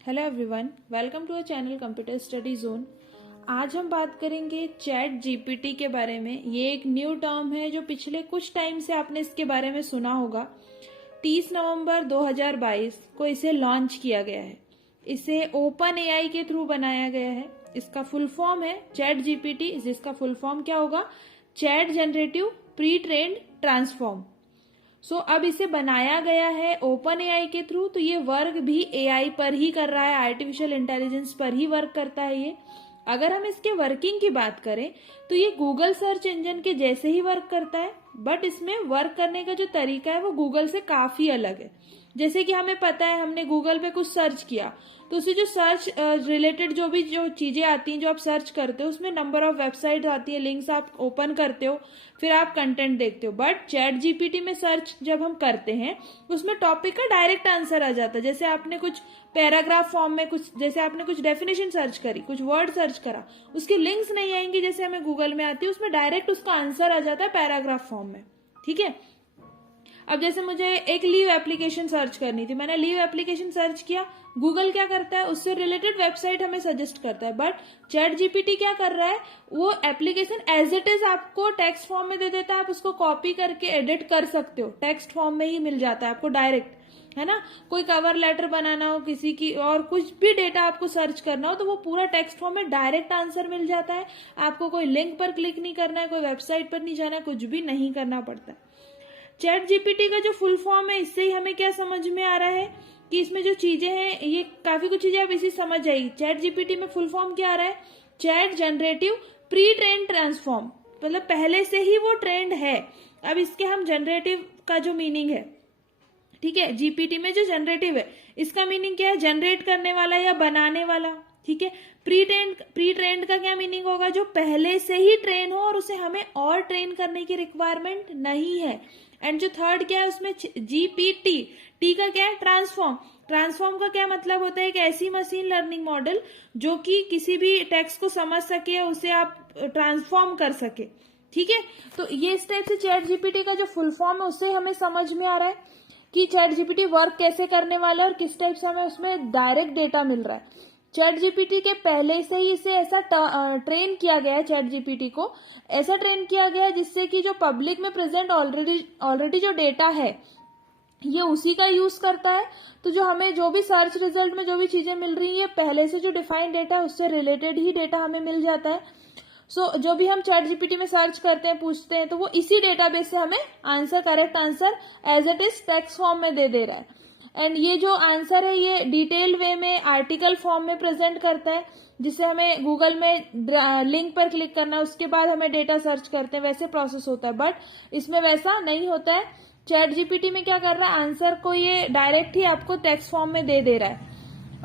Hello everyone, welcome to a channel computer study zone. आज हम बात करेंगे चैट जीपीटी के बारे में। ये एक न्यू टर्म है जो पिछले कुछ टाइम से आपने इसके बारे में सुना होगा। 30 नवंबर 2022 को इसे लॉन्च किया गया है। इसे ओपन एआई के थ्रू बनाया गया है। इसका फुल फॉर्म है चैट जीपीटी, जिसका फुल फॉर्म क्या होगा? Chat generative pre trained transform. अब इसे बनाया गया है ओपन एआई के थ्रू, तो ये वर्क भी एआई पर ही कर रहा है, आर्टिफिशियल इंटेलिजेंस पर ही वर्क करता है ये। अगर हम इसके वर्किंग की बात करें तो ये गूगल सर्च इंजन के जैसे ही वर्क करता है, बट इसमें वर्क करने का जो तरीका है वो गूगल से काफी अलग है। जैसे कि हमें पता है, हमने गूगल पे कुछ सर्च किया तो उसे जो सर्च रिलेटेड जो चीजें आती हैं, जो आप सर्च करते हो, उसमें नंबर ऑफ वेबसाइट आती है, लिंक्स आप ओपन करते हो, फिर आप कंटेंट देखते हो। बट चैट जीपीटी में सर्च जब हम करते हैं उसमें टॉपिक का डायरेक्ट आंसर आ जाता है। जैसे आपने कुछ पैराग्राफ फॉर्म में जैसे आपने कुछ डेफिनेशन सर्च करी, कुछ वर्ड सर्च करा, उसकी लिंक्स नहीं आएंगी जैसे हमें गूगल में आती है, उसमें डायरेक्ट उसका आंसर आ जाता है पैराग्राफ फॉर्म में। ठीक है। अब जैसे मुझे एक लीव एप्लीकेशन सर्च करनी थी, मैंने लीव एप्लीकेशन सर्च किया, गूगल क्या करता है, उससे रिलेटेड वेबसाइट हमें सजेस्ट करता है। बट चैट जीपीटी क्या कर रहा है, वो एप्लीकेशन एज इट इज आपको टेक्स्ट फॉर्म में दे देता है। आप उसको कॉपी करके एडिट कर सकते हो, टेक्स्ट फॉर्म में ही मिल जाता है आपको डायरेक्ट, है ना। कोई कवर लेटर बनाना हो किसी की, और कुछ भी डेटा आपको सर्च करना हो, तो वो पूरा टेक्स्ट फॉर्म में डायरेक्ट आंसर मिल जाता है। आपको कोई लिंक पर क्लिक नहीं करना है, कोई वेबसाइट पर नहीं जाना है, कुछ भी नहीं करना पड़ता है। चैट जीपीटी का जो फुल फॉर्म है, इससे ही हमें क्या समझ में आ रहा है कि इसमें जो चीजें हैं, ये काफी कुछ चीजें आप इसी समझ जाएगी। चैट जीपीटी में फुल फॉर्म क्या आ रहा है? Chat generative pre trained transform, मतलब पहले से ही वो ट्रेंड है। अब इसके हम जनरेटिव का जो मीनिंग है, ठीक है, जीपीटी में जो जनरेटिव है, इसका मीनिंग क्या है? जनरेट करने वाला या बनाने वाला। ठीक है। प्री ट्रेन्ड का क्या मीनिंग होगा? जो पहले से ही ट्रेन हो और उसे हमें और ट्रेन करने की रिक्वायरमेंट नहीं है। एंड जो थर्ड क्या है उसमें, जीपीटी, टी का क्या है? ट्रांसफॉर्म। ट्रांसफॉर्म का क्या मतलब होता है? एक ऐसी मशीन लर्निंग मॉडल जो कि किसी भी टेक्स्ट को समझ सके, उसे आप ट्रांसफॉर्म कर सके। ठीक है। तो ये इस टाइप से चैट जीपीटी का जो फुल फॉर्म है उससे हमें समझ में आ रहा है कि चैट जीपीटी वर्क कैसे करने वाला है और किस टाइप से हमें उसमें डायरेक्ट डेटा मिल रहा है। चैट जीपीटी के पहले से ही इसे ऐसा ट्रेन किया गया है, चैट जीपीटी को ऐसा ट्रेन किया गया है जिससे कि जो पब्लिक में प्रेजेंट ऑलरेडी जो डेटा है ये उसी का यूज करता है। तो जो हमें जो भी सर्च रिजल्ट में जो भी चीजें मिल रही है, पहले से जो डिफाइंड डेटा है उससे रिलेटेड ही डेटा हमें मिल जाता है। जो भी हम चैट जीपीटी में सर्च करते हैं, पूछते हैं, तो वो इसी डेटाबेस से हमें correct answer as it is text form में दे रहा है। एंड ये जो आंसर है ये डिटेल वे में आर्टिकल फॉर्म में प्रेजेंट करता है, जिसे हमें गूगल में लिंक पर क्लिक करना है, उसके बाद हमें डेटा सर्च करते हैं, वैसे प्रोसेस होता है। बट इसमें वैसा नहीं होता है। चैट जीपीटी में क्या कर रहा है, आंसर को ये डायरेक्ट ही आपको टेक्स्ट फॉर्म में दे रहा है।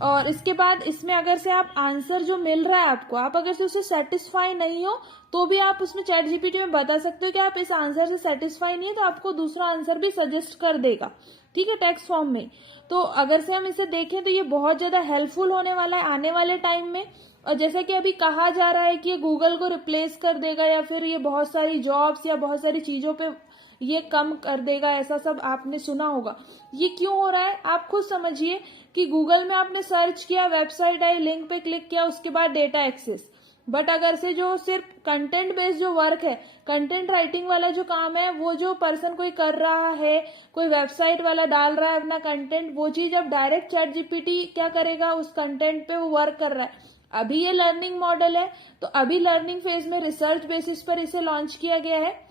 और इसके बाद इसमें अगर से आप आंसर जो मिल रहा है आपको, आप अगर से उससे सेटिस्फाई नहीं हो तो भी आप उसमें चैट जीपीटी में बता सकते हो कि आप इस आंसर से सेटिस्फाई नहीं है, तो आपको दूसरा आंसर भी सजेस्ट कर देगा। ठीक है, टेक्स्ट फॉर्म में। तो अगर से हम इसे देखें तो ये बहुत ज्यादा हेल्पफुल होने वाला है आने वाले टाइम में। और जैसा कि अभी कहा जा रहा है कि ये गूगल को रिप्लेस कर देगा, या फिर ये बहुत सारी जॉब्स या बहुत सारी चीजों पे ये कम कर देगा, ऐसा सब आपने सुना होगा। ये क्यों हो रहा है आप खुद समझिए कि गूगल में आपने सर्च किया, वेबसाइट आई, लिंक पे क्लिक किया, उसके बाद डेटा एक्सेस। बट अगर से जो सिर्फ कंटेंट बेस्ड जो वर्क है, कंटेंट राइटिंग वाला जो काम है, वो जो पर्सन कोई कर रहा है, कोई वेबसाइट वाला डाल रहा है अपना कंटेंट, वो चीज अब डायरेक्ट चैट जीपीटी क्या करेगा, उस कंटेंट पे वो वर्क कर रहा है। अभी ये लर्निंग मॉडल है, तो अभी लर्निंग फेज में रिसर्च बेसिस पर इसे लॉन्च किया गया है।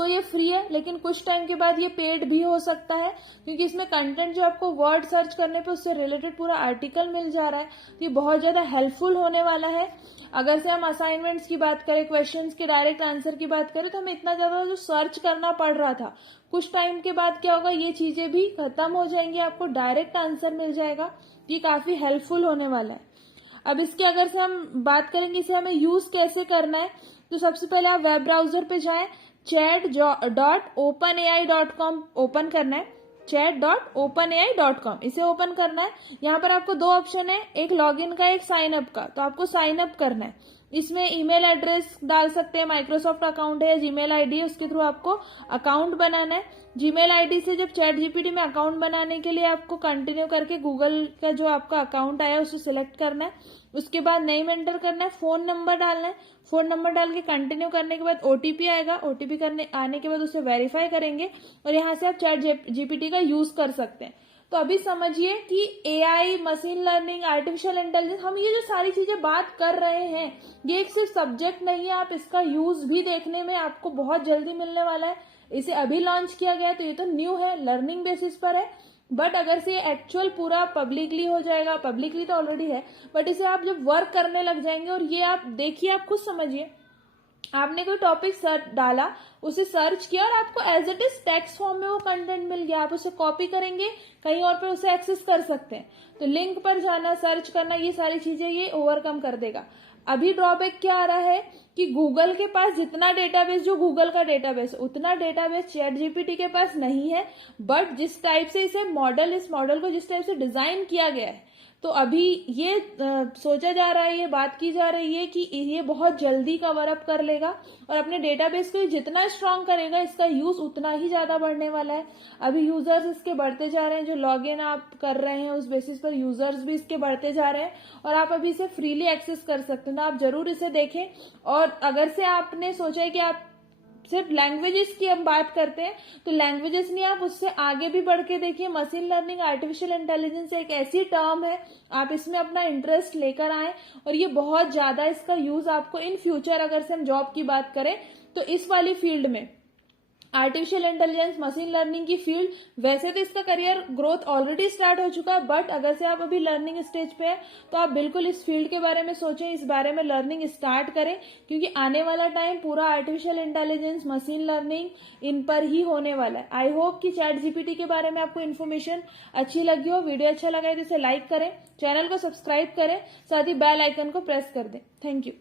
ये फ्री है, लेकिन कुछ टाइम के बाद ये पेड भी हो सकता है, क्योंकि इसमें कंटेंट जो आपको वर्ड सर्च करने पे उससे रिलेटेड पूरा आर्टिकल मिल जा रहा है। तो ये बहुत ज्यादा हेल्पफुल होने वाला है। अगर से हम असाइनमेंट्स की बात करें, क्वेश्चंस के डायरेक्ट आंसर की बात करें, तो हमें इतना ज्यादा जो सर्च करना पड़ रहा था, कुछ टाइम के बाद क्या होगा, ये चीजें भी खत्म हो जाएंगी, आपको डायरेक्ट आंसर मिल जाएगा। ये काफी हेल्पफुल होने वाला है। अब इसके अगर से हम बात करेंगे इसे हमें यूज कैसे करना है, तो सबसे पहले आप वेब ब्राउजर पे जाएं, chat.openai.com ओपन करना है। chat.openai.com इसे ओपन करना है। यहाँ पर आपको दो ऑप्शन है, एक लॉगिन का, एक साइन अप का। तो आपको साइन अप करना है। इसमें ईमेल एड्रेस डाल सकते हैं, माइक्रोसॉफ्ट अकाउंट है या जीमेल आईडी है, उसके थ्रू आपको अकाउंट बनाना है। जीमेल आईडी से जब चैट जीपीटी में अकाउंट बनाने के लिए आपको कंटिन्यू करके गूगल का जो आपका अकाउंट आया उसे सिलेक्ट करना है। उसके बाद नेम एंटर करना है, फोन नंबर डालना है। फोन नंबर डाल के कंटिन्यू करने के बाद ओटीपी आएगा, ओटीपी करने आने के बाद उसे वेरीफाई करेंगे और यहाँ से आप चैट जीपीटी का यूज कर सकते हैं। तो अभी समझिए कि AI, machine learning, artificial intelligence, हम ये जो सारी चीजें बात कर रहे हैं ये एक सिर्फ सब्जेक्ट नहीं है, आप इसका यूज भी देखने में आपको बहुत जल्दी मिलने वाला है। इसे अभी लॉन्च किया गया है तो ये तो न्यू है, लर्निंग बेसिस पर है, बट अगर से एक्चुअल पूरा पब्लिकली हो जाएगा, पब्लिकली तो ऑलरेडी है, बट इसे आप जब वर्क करने लग जाएंगे और ये आप देखिए, आप खुद समझिए, आपने कोई टॉपिक सर्च डाला, उसे सर्च किया और आपको as it is text form में वो कंटेंट मिल गया, आप उसे कॉपी करेंगे कहीं और पे उसे एक्सेस कर सकते हैं। तो लिंक पर जाना, सर्च करना, ये सारी चीजें ये ओवरकम कर देगा। अभी ड्रॉबैक क्या आ रहा है कि गूगल के पास जितना डेटाबेस, जो गूगल का डेटाबेस, उतना डेटाबेस चैट जीपीटी के पास नहीं है। बट जिस टाइप से इसे मॉडल, इस मॉडल को जिस टाइप से डिजाइन किया गया है, तो अभी ये सोचा जा रहा है, ये बात की जा रही है कि ये बहुत जल्दी कवर अप कर लेगा और अपने डेटाबेस को जितना स्ट्रांग करेगा इसका यूज उतना ही ज्यादा बढ़ने वाला है। अभी यूजर्स इसके बढ़ते जा रहे हैं, जो लॉगिन आप कर रहे हैं उस बेसिस पर यूजर्स भी इसके बढ़ते जा रहे हैं और आप अभी इसे फ्रीली एक्सेस कर सकते हैं। तो आप जरूर इसे देखें। और अगर से आपने सोचा है कि आप सिर्फ लैंग्वेजेस की हम बात करते हैं तो लैंग्वेजेस नहीं, आप उससे आगे भी बढ़ के देखिए। मशीन लर्निंग, आर्टिफिशियल इंटेलिजेंस एक ऐसी टर्म है, आप इसमें अपना इंटरेस्ट लेकर आए और ये बहुत ज्यादा इसका यूज आपको इन फ्यूचर, अगर से हम जॉब की बात करें तो इस वाली फील्ड में, आर्टिफिशियल इंटेलिजेंस, मशीन लर्निंग की फील्ड, वैसे तो इसका करियर ग्रोथ ऑलरेडी स्टार्ट हो चुका है, बट अगर से आप अभी लर्निंग स्टेज पे है तो आप बिल्कुल इस फील्ड के बारे में सोचें, इस बारे में लर्निंग स्टार्ट करें, क्योंकि आने वाला टाइम पूरा आर्टिफिशियल इंटेलिजेंस, मशीन लर्निंग इन पर ही होने वाला है। आई होप कि चैट जीपीटी के बारे में आपको इन्फॉर्मेशन अच्छी लगी हो। वीडियो अच्छा लगा है तो इसे लाइक करें, चैनल को सब्सक्राइब करें, साथ ही बेल आइकन को प्रेस कर दें। Thank you.